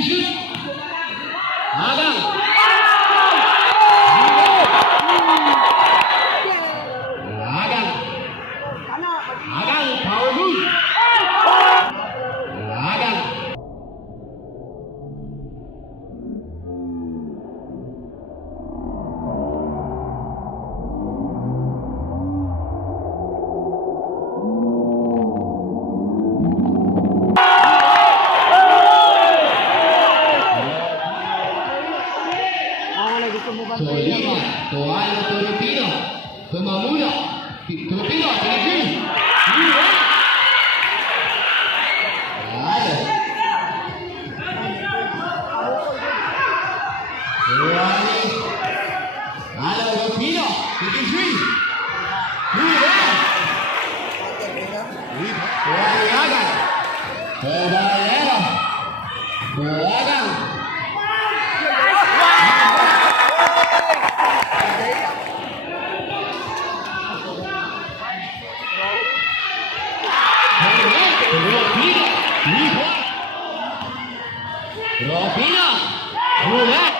to shoot. Agang. Agang, power move. Agang. Solina, Toallo Filipino, Tumamula, Filipino, Filipino, Toallo, Toallo Filipino, 53, Toallo, Caballero, Toallo. Ropina, Roulette.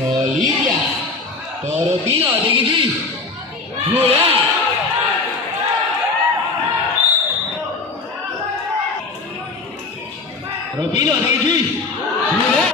Olivia, Torotino, Digigi, Mula, Torotino, Digigi, Mula.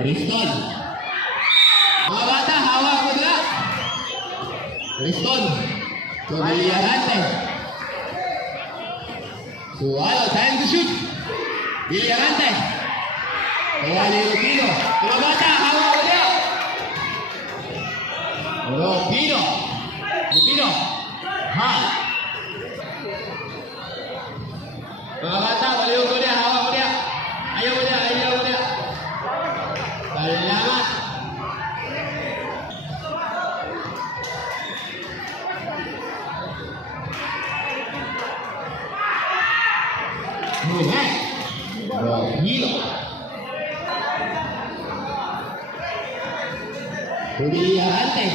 Riston. Mga bata, hawak mo na. Riston. Pabiliyahante. Suwalo, time to shoot. Biliahante. Kawali Lupino. Mga bata, hawak mo na. Lupino. Lupino. Ha. Mga bata, waliw mo na, hawak mo na. Ayaw mo na, ayaw mo na. Salamat. Mula. Rohilo. Biliahante.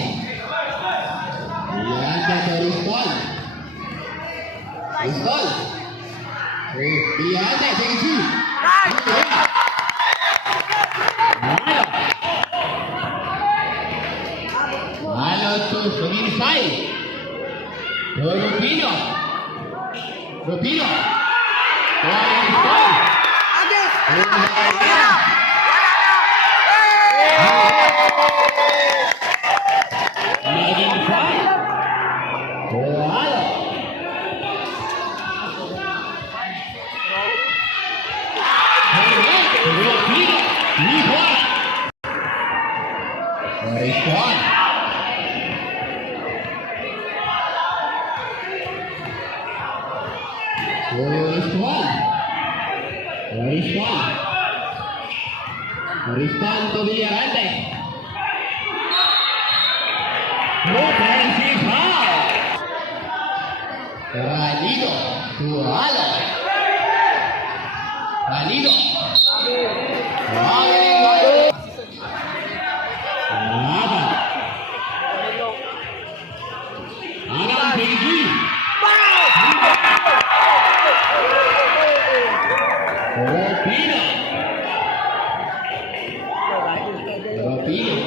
Biliahante dari Paul. Pistol. Villarante, take two. Malo to Suginsay. Rupino. Rupino. Pistol. Naging try. Malo. Rupino. Nihon. Respond. Respond to Villarante. Offensive foul. Ranido to Alo. Ranido. Agang Benji. Rupino. Rupino.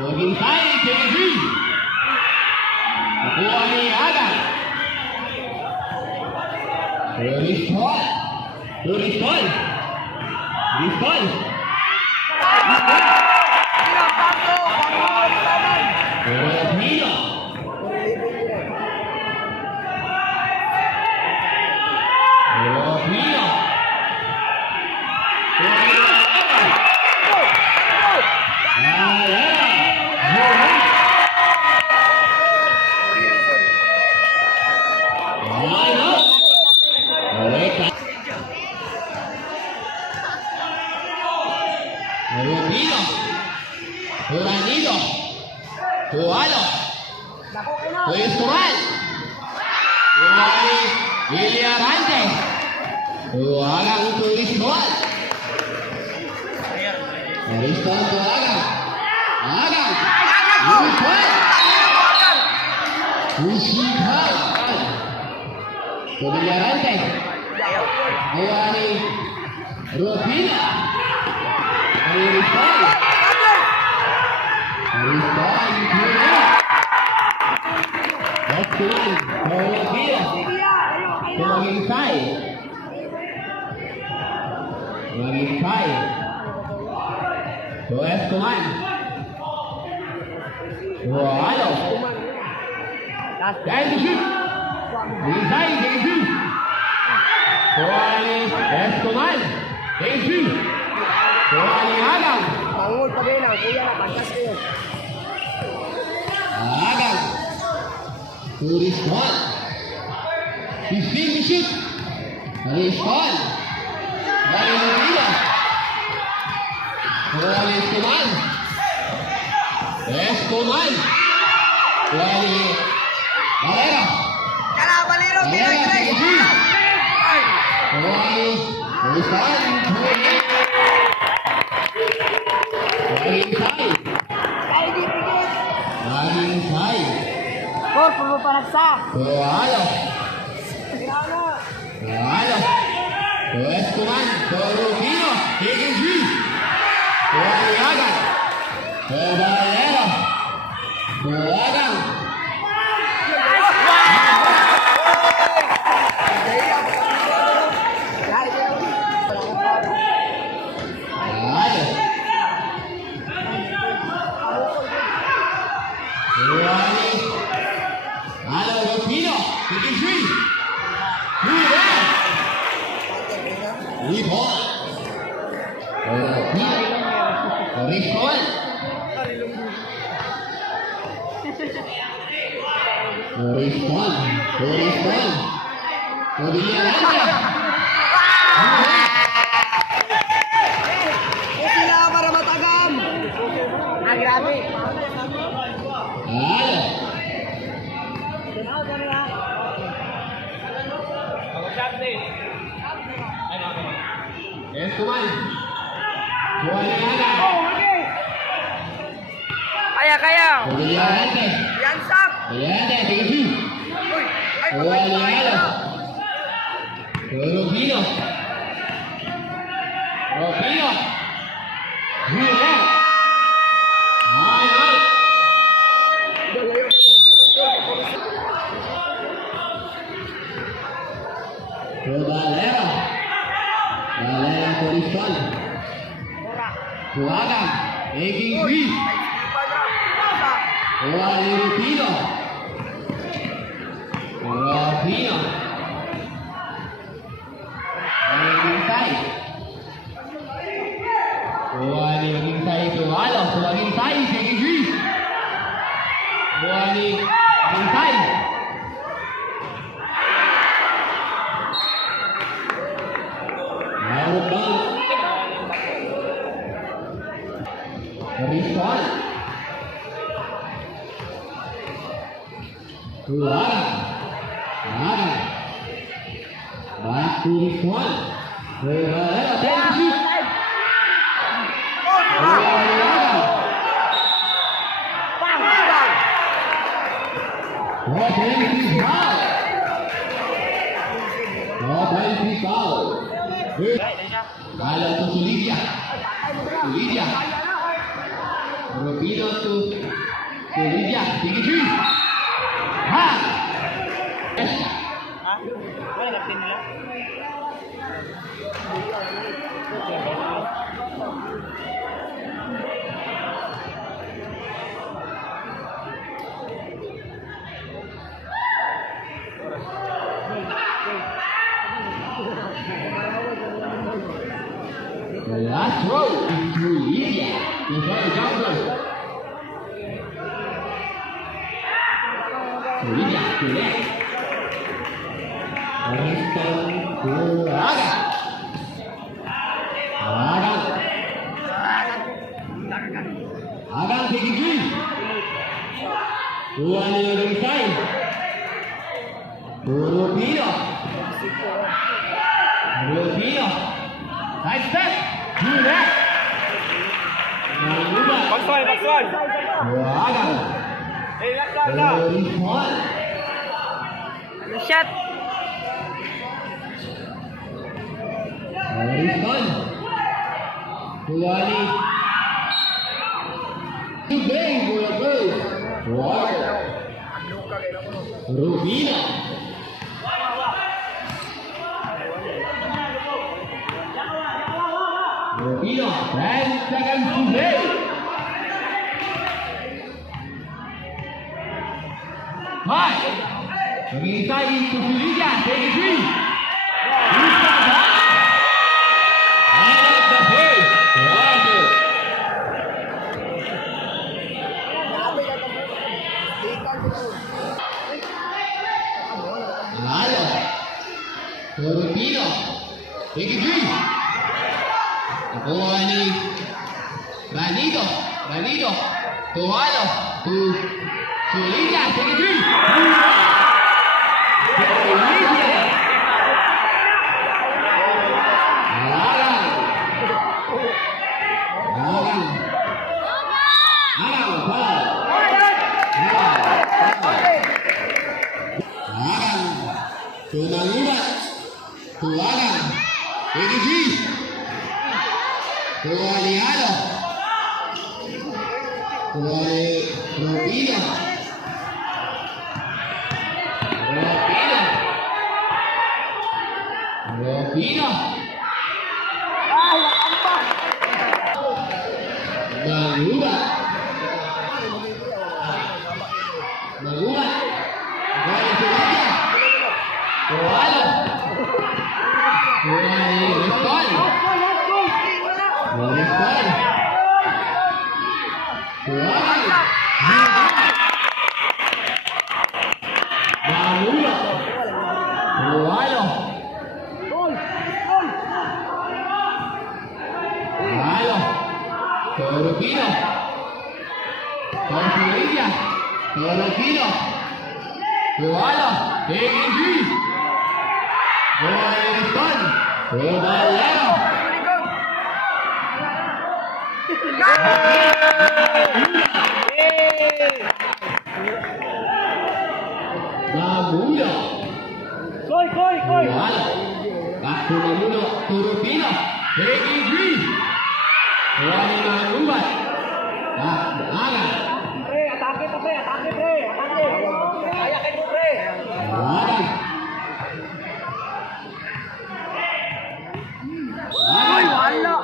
Suginsay, Benji. Nakuha ni Agang. Ristol. Ristol. Ristol. Rupino. Rupino. Rupino. Ranido. Tualo. Tuistural. Villarante. Agang Tuistural. Tuistural to Agang. Agang. Tuistural. Tuistural. To Villarante. Rupino. Ristol. Ristol. Rupino. Suginsay. Suginsay. To Escoman. Alo. Time to shoot. Suginsay, take two. Escoman. Take two. Agang. Bangun pa din ang kuya na pantas ko yun. Agang. Ristol. 15 to shoot. Ristol. Rupino. Escoman. Escoman. Valera. Kala baliro, Pinoy Greg. Kor, pulo pa nagsa. Tualo. Escoman. Rupino. Taking three. Agang. Valera. Agang. Rupino. Taking three. Ripon. Ripon. Ripon. Ripon. Villarante. Sila para matagam. Grabe. Escoman. Villarante. Kaya. Villarante. Yan sap. Villarante, take two. Uy, ay Aliado. Rubino. Juliet. Out. Valera. Valera Coriston. Juagan. Taking three. Rubino. Rubino. Inside. Inside to Alo. Inside. Taking three. Inside. Respond. Keluar. Back to respond. Kalau tu Sulidia. Rubino tu Sulidia. Tinggi cuy. Ha. The last throw is to Lydia. The third jumper. Lydia to left. Winston to Aga. Aga taking three. To on the other side. To Rubino. Side step. Juliet. Pasal. Aga. Respond. Shot. Respond. Tuwali. Tubing for a goal. Walker. Rubino. Rubino. 10 seconds to play. Five. Inside into Sulidia. Take a three. The pace. Walker. Lalo. Rubino. Take a three. Nakuha ni Banido. Tuwalo. To Sulidia. Take a three. Tuagan, ADG, Aliado, Rubino, Namuya. Tuwalo. Back to Mamuno. To Rufino. Taking three. Tuwali mga lumbat. Back to Alan. Pre, atake, pre. Atake. Ayakin mo, pre. Alan. Ay, wala.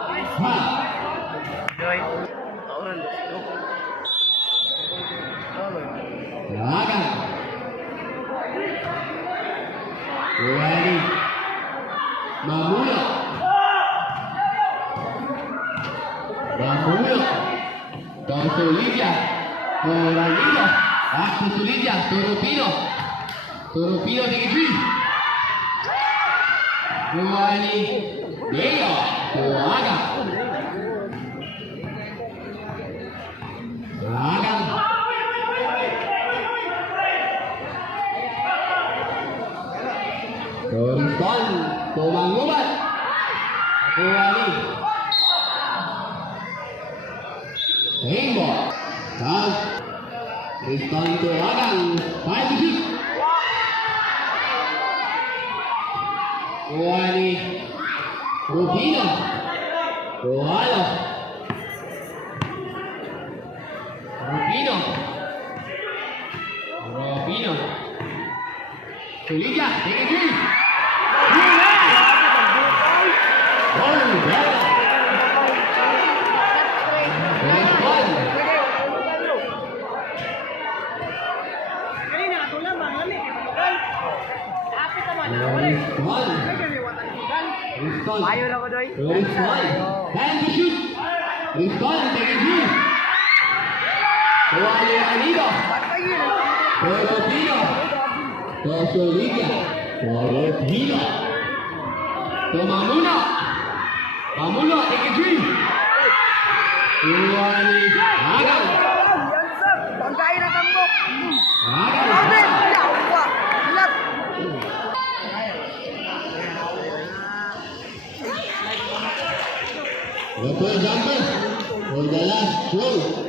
Alan. Tuwali. Mamuno. Mamuno. To Solidia. To Ranilo. Back to Solidia. To Rufino. To Rufino taking three. Tuwali. Deo. To Aga. Aga. To Rizal. To Mangubat. Tuwali. Rainbow. Pass. Rizal to Agang. 5 to shoot. Tuwali. Rufino. Tuwalo. Rufino. Solidia. Taking three. Ayaw na ko, Doy. Time to shoot. Rizal taking three. Tuwali Anido. To Rufino. To Solidia. To Rufino. To Mamuno. Mamuno taking three. Tuwali Agang. Yan, sir. Banggain na tambok. Agang. Amen. Yawa. Lat. Double jumper for the last throw.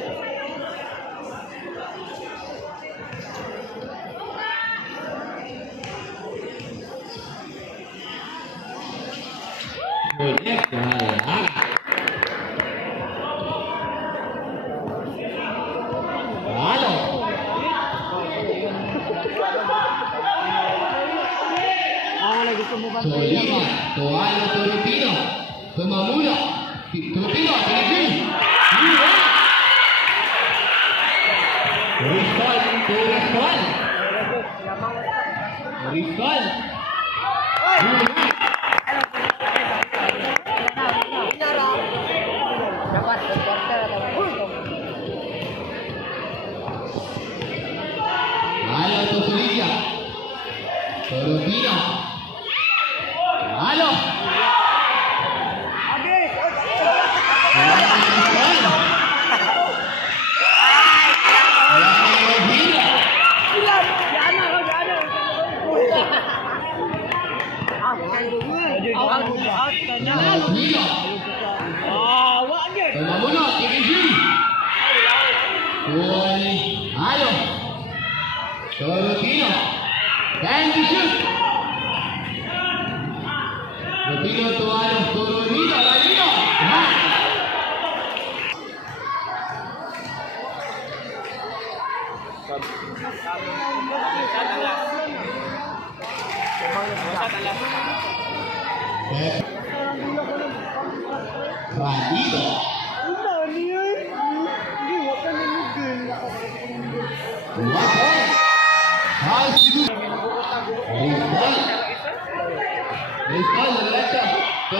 Connect by Aga. Halo. Solidia, Tuwalo to Rufino. To Mamuno. Rufino, taking three. Rizal to Rizal. Rizal. Dapat supporter atau Halo to Solidia. To Rufino. Halo. Mamuno, taking three. Tuwali. Halo. To Rufino. Time to shoot. Rufino to Halo. To Rufino. Ranilo. Ranilo. What? How's it good? Rizal, derecha. To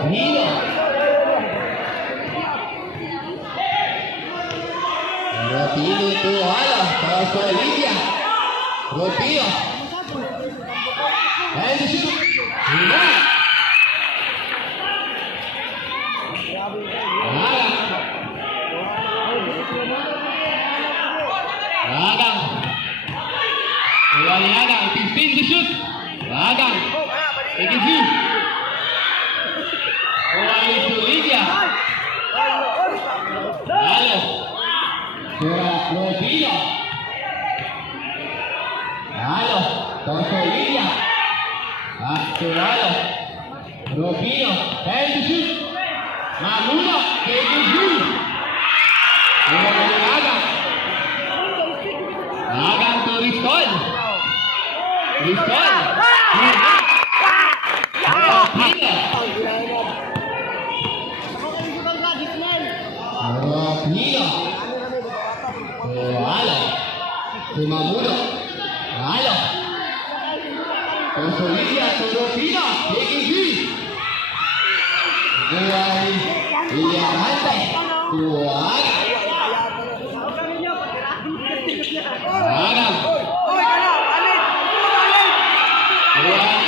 Rufino. Rufino to Halo. To Solidia. Rufino. And the shoot. Agang. Tuwali Agang. 15 to shoot. Agang. Taking three. Tuwali Solidia. Halo. Robino. Halo. Consolilla. Turalo. Robino. And to shoot. Mamula. Taking three. Agang to Riston. Riston. Robino. Robino. Halo. Mamulo. Halo. Consolilla to Robino. Taking three. Iliamante. Agang.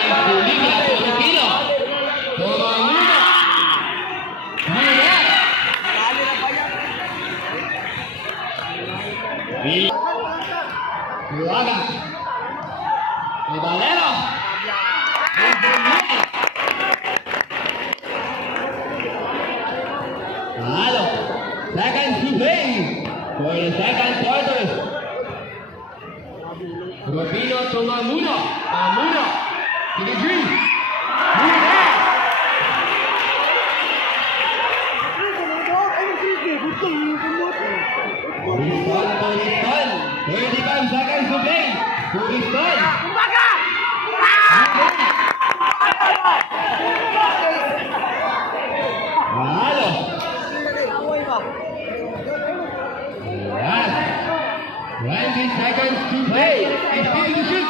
Consolilla to Robino. Mamulo. Luaga. Valero. Halo. Second to play for the second quarter. Robino to Mamulo. Mamulo. To the three. Riston to Riston. 35 seconds to play. To Riston. Halo. Yes. 20 seconds to play. 15 to shoot.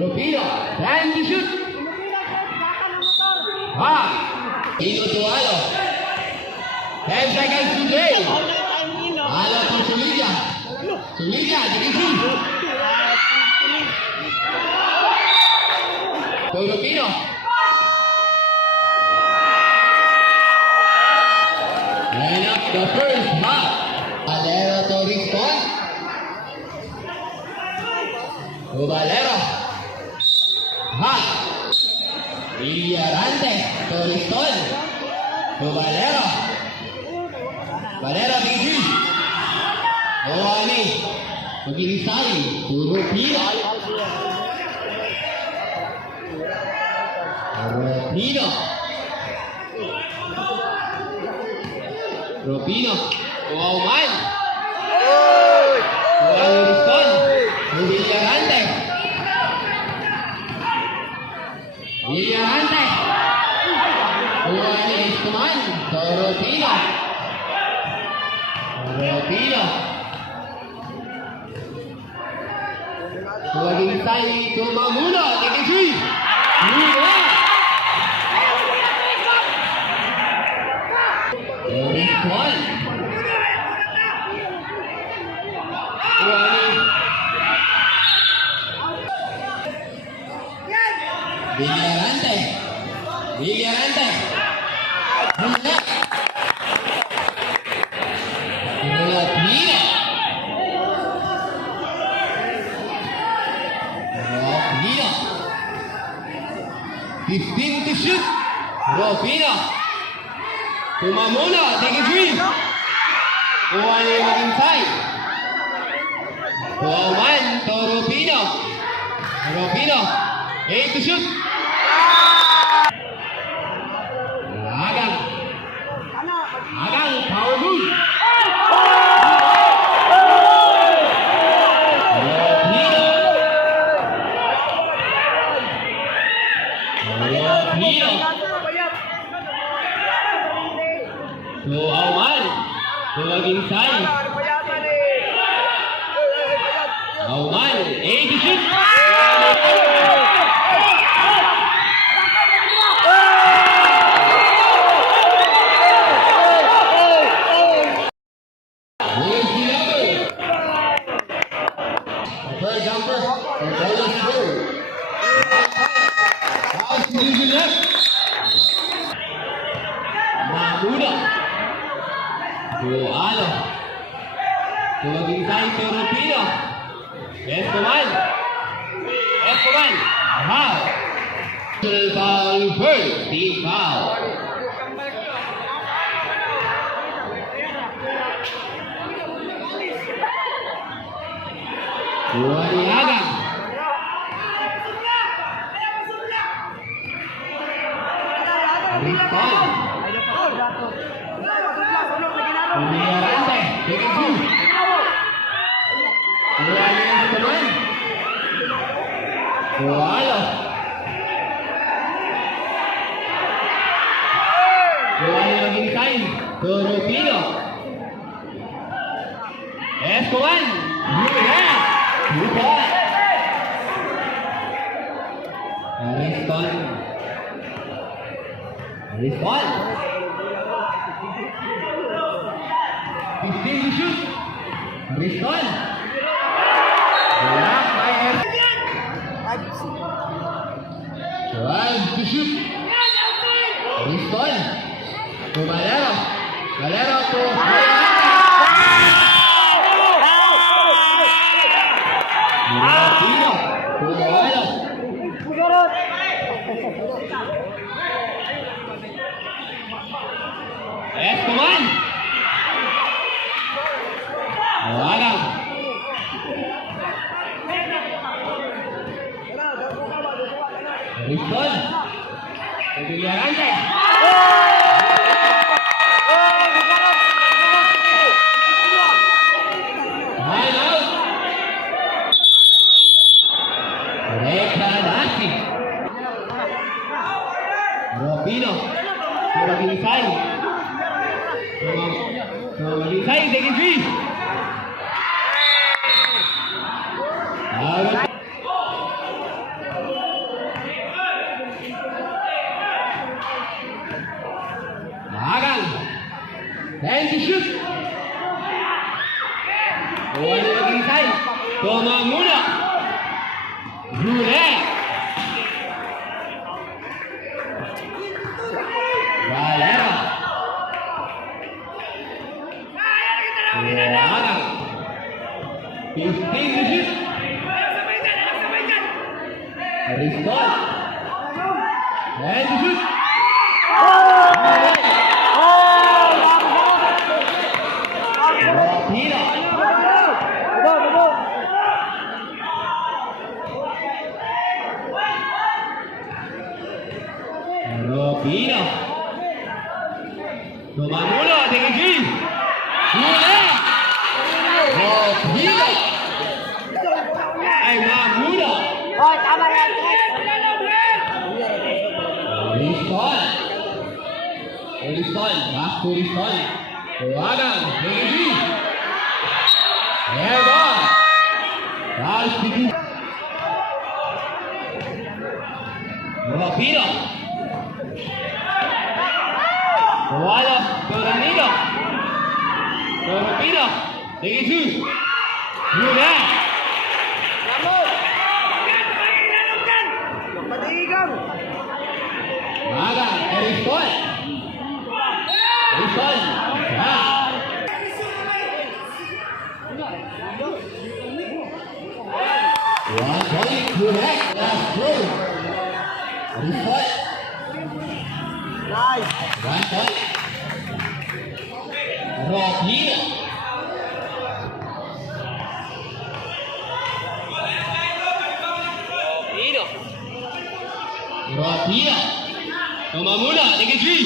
Rubino. 10 to shoot. Pino to Halo. 10 seconds to play. Halo to Sulilla. Sulilla, jadi shoot. To Rubino. Line up the first half. Valero to Riston. To Valero. Villarante to Riston. To Valero. Valero tinggi. Ani. Magilisari. To Rubino. Rubino. Robino. Wow, Riston. Villarante. Villarante. Esteban. Robino. Robino. Maghintay to Mamulo. Taking three. Riston. Villarante. Villarante. Robino. Robino. 15 to shoot. Robino. To Mamulo. Taking three. Ani Maghintay. Oman to Robino. Robino. 8 to shoot. Agang. Agang, power move. Robino. Robino. To Oman. To Maghintay. Oman. 8 to shoot. Third jumper, and bonus through. House division left. Mamulo. To Halo. To Maghintay to Rubino. Esteban. Foul. Foul first. Team foul. Waliaga. Ripon. Uliarante. Taking two. Uliarante naman. Walo. Walo naging time. Torupino. Escobar. Yeah. Ripon. Ariston. Ariston. 15 to shoot. Ariston. Block by Ariston. 12 to shoot. Ariston. To Valero. Valero to Martino. To Moelo. Escobar. Awagan. Ariston. Uliarante. Time out. Recadasi. Ropino. Magisay. Magisay, taking three. Magang. 10 to shoot. Wali Magisay. Tumamuna. Jure. Valero. Magang. 15 to shoot. Ariston. 10 to shoot. Ropino. Ropino. Tumamulo, taking three. Huli. Ropino. Ay, Mamulo. Hoy, tama yan. Ariston. Ariston. Back to Ariston. Tawagan. Taking three. There go. Foul speaking. Ropino. Walo. Toranilo. Ropino. Taking two. Huli. Maga, Ariston. Ariston. One point, correct. Last throw. Ariston. Nice. 1 point. Ropino. Ropino. Tumamula, taking three.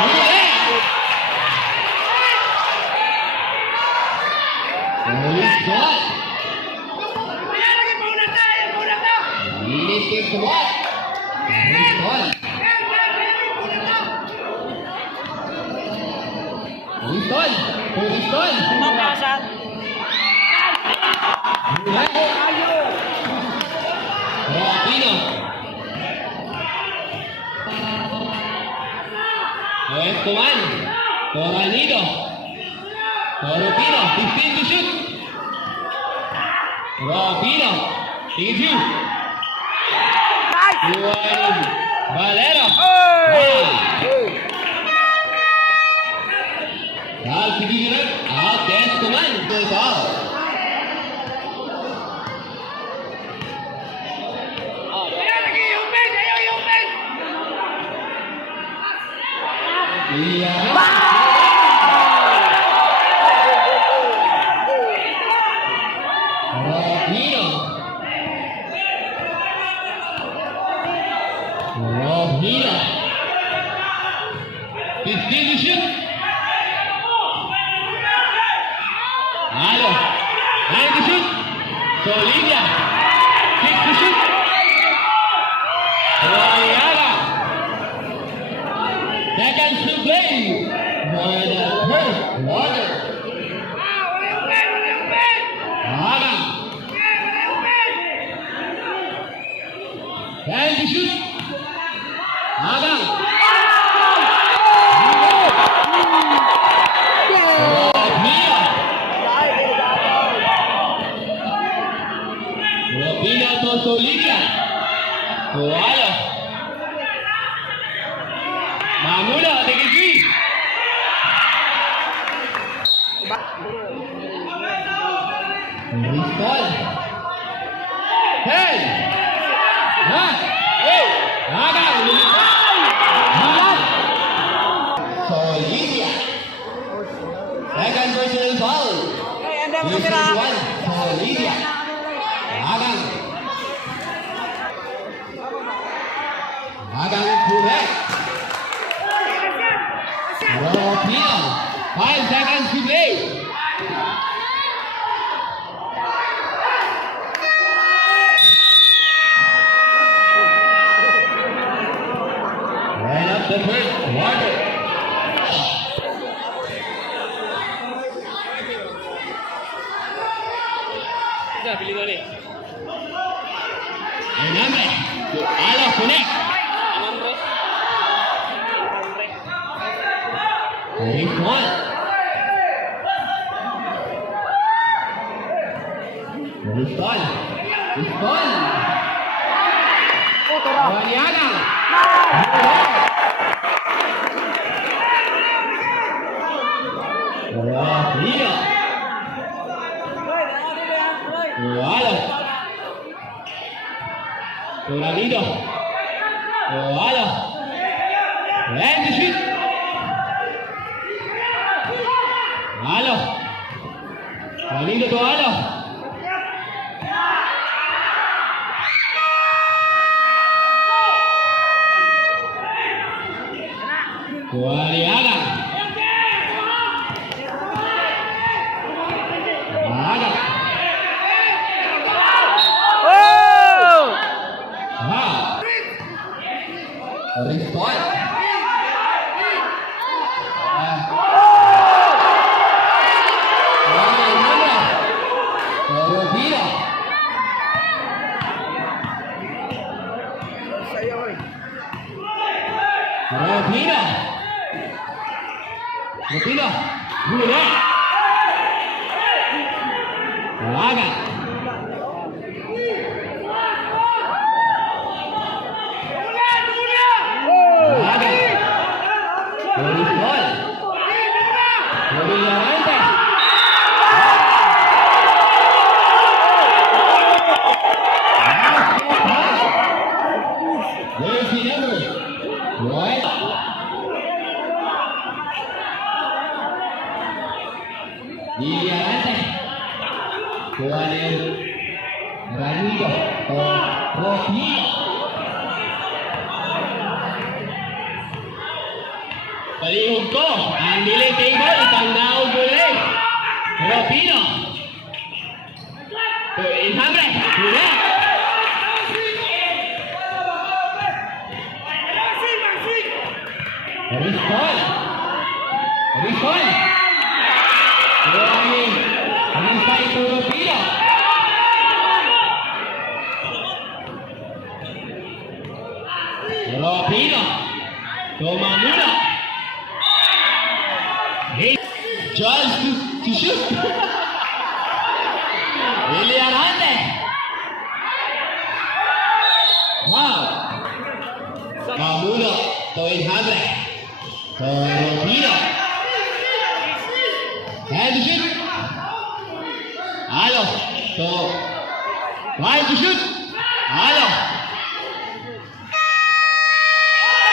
Huli. Ariston. Lipit to what? Ariston. Ariston. Ariston. Ropino. Escobar. Toranilo. Ropino. 15 to shoot. Ropino. Taking two. Valero. Foul sigilin out. Escobar. Foul. Rojito. 15 to shoot. Halo. 9 to shoot. Solidia. 6 to shoot. Aliaga. Seconds to play for the first quarter. Adam. 10 to shoot. Adam. Robina to Solidia. Kuala. Mamula, take it three. Restore. Hey. Hey. Solidia. Second personal foul. Usage one. Solidia. Agang correct. Robina. 5 seconds to play. Line up the first quarter. Ename. Alo, connect. Restore. Restore. Restore. Waliana. Rio. Walo. Tornado. Walo. And the shoot. Halo. Tornado to Halo. Waliana. Ada. Restore. Robina. Gula. Laga. Laga. Restore. Robina Rante. There's the number. Right. Diante. Juan Ramiro o Rojito. Palihog ko. Ang delay table. Isang naog ulit. Rojito. To 800. Ulit. Restore. Restore. Restore to Rojito. Rojito. To Mamula. Hey, Charles to shoot. Willie Arante. Wow. Mamula to 800. To Rojito. And to shoot. Halo. To Why to shoot. Halo.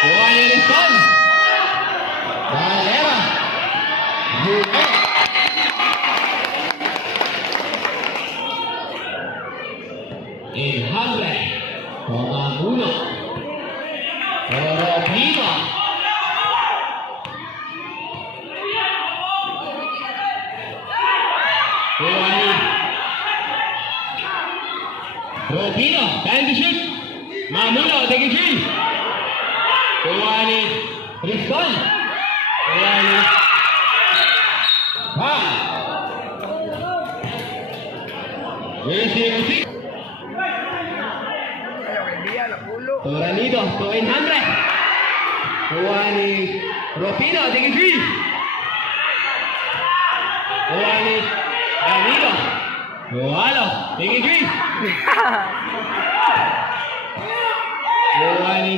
Juan Eriston. Valera. Juve. Hambre. Toma uno. Oropino. Kuwani. Oropino, time to shoot. Mamuno, taking three. Kuwani. Rizal. Kuwani. Mercy. Toranito, 200. Kuwani. Ropino, taking three. Kuwani. Amigo. Kuwalo, taking three. Kuwani.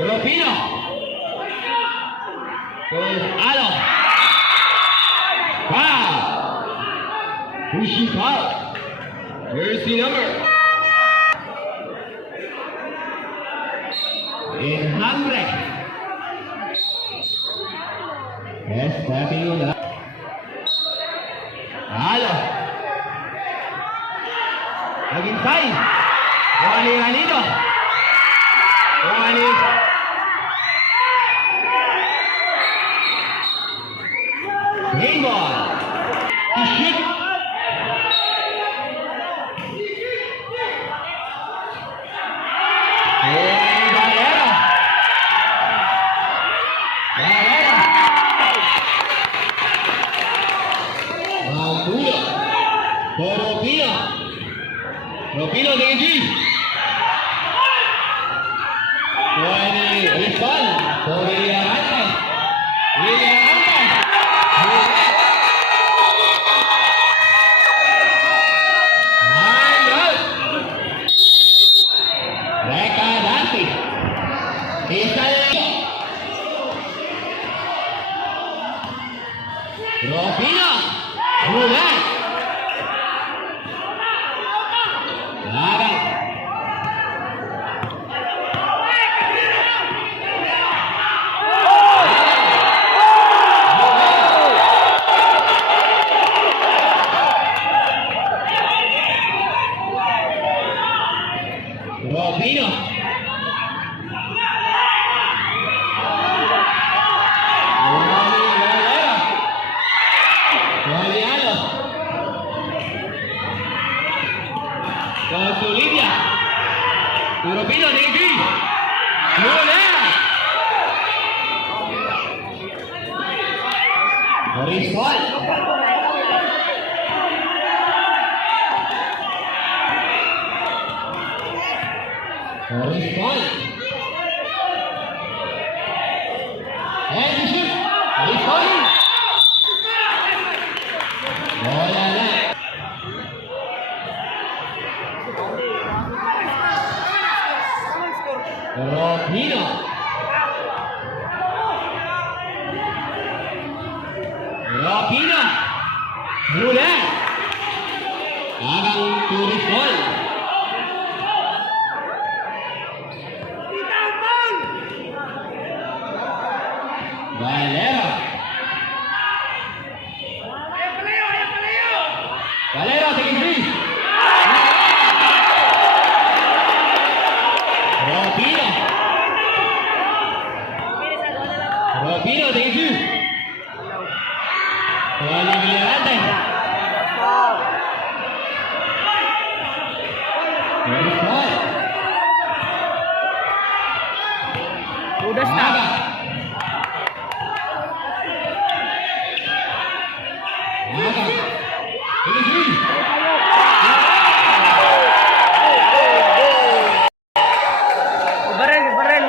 Ropino. Kuwalo. Wow. Pushi foul. Jersey number. In hambre. Yes, tapping on that. Halo. Naging sign. Kuwani Ranito. Kuwani. Green ball. To shoot. Kuwani Valero. Valero. Mamuno. Ropino. Ropino de G. Kuwani Rizal. Villarante. Villarante. Nine out. Recadante. Isalo. Ropino. Mulan. Larang. Ropino. Kuwani Valero. Kuwani Alo. Consolida. Ropino de G. Mulan. Rizal. Rizal. And the shoot. Rizal. Bola na. Ropino. Ropino. Mulan. Agang to Rizal. Valero. Valero taking three. Ropino. Ropino taking two. Kuwani Villarante. Rizal. Udas na. Aga. Aga. Taking three. Barel, barel.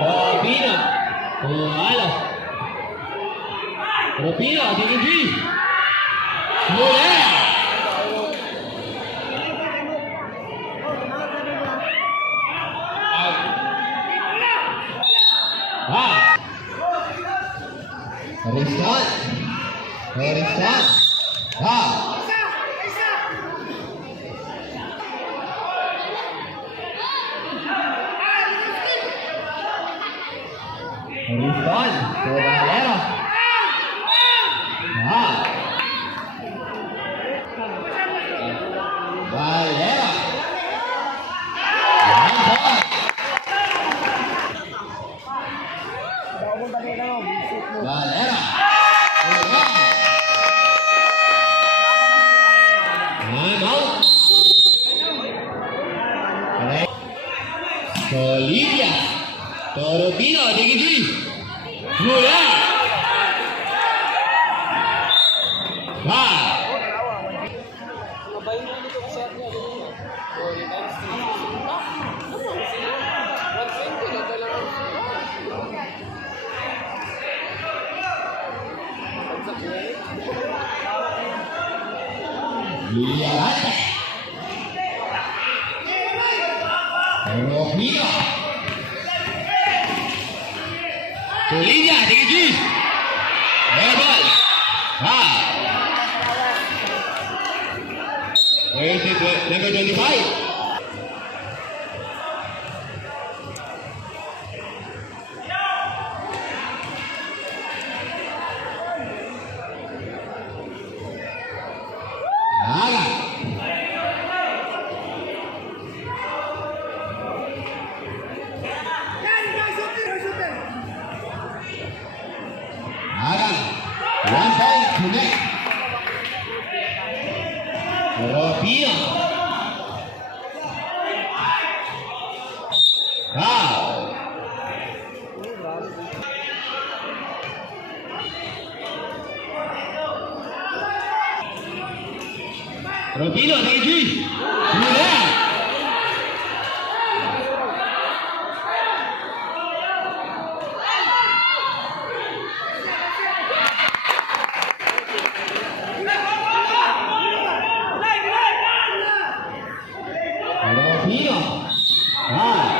Ropino. Kuwalo. Ropino taking three. Mulan. Rizal. Rizal. Rizal. Valero. Valero. Olivia. Torofino, take it three. Mula. Five. Nabayin mo nito kasi at niya. Times 3. 120 na talaga. Lihat. Torofino. Olivia, take it three. Air ball. Five. Where is it? Number 25. Naga. Naga. 1 point to net. Torofino. Foul. Torofino, take it three. Mula. Torofino. Five.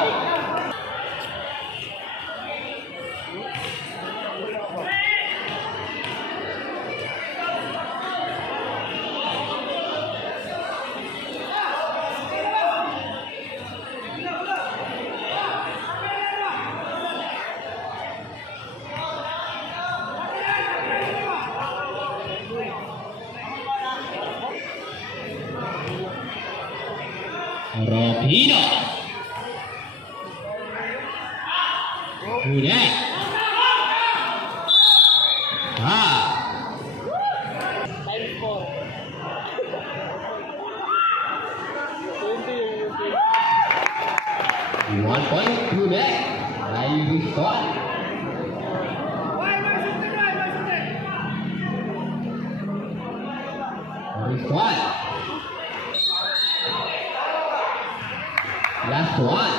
Torofino. Mula. Five. Times 4. 20. 1 point to net. Rising star. One. Last one.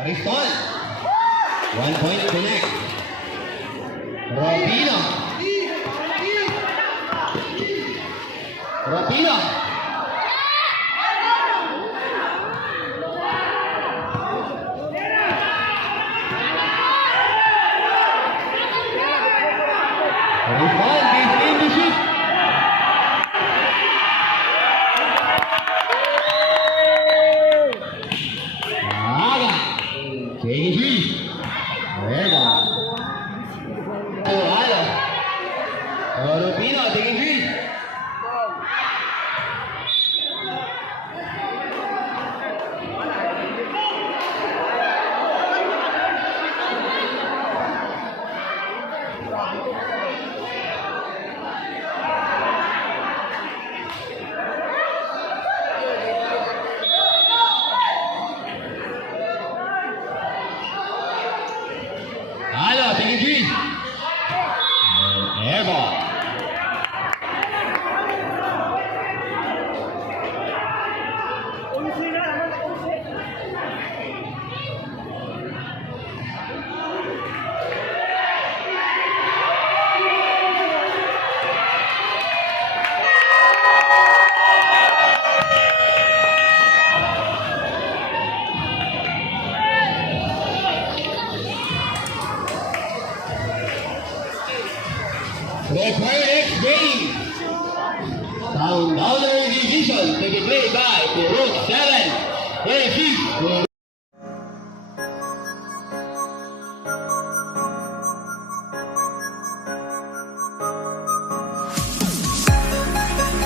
Ariston. 1 point connect. Robino. Robino. Ariston, he's in the shoot. Aga. Take it three. Rega. Aga. Robino, take it three. Hello, take it three. Air ball. The next game. Sound Boundary Division to be played by Purok 7, 26,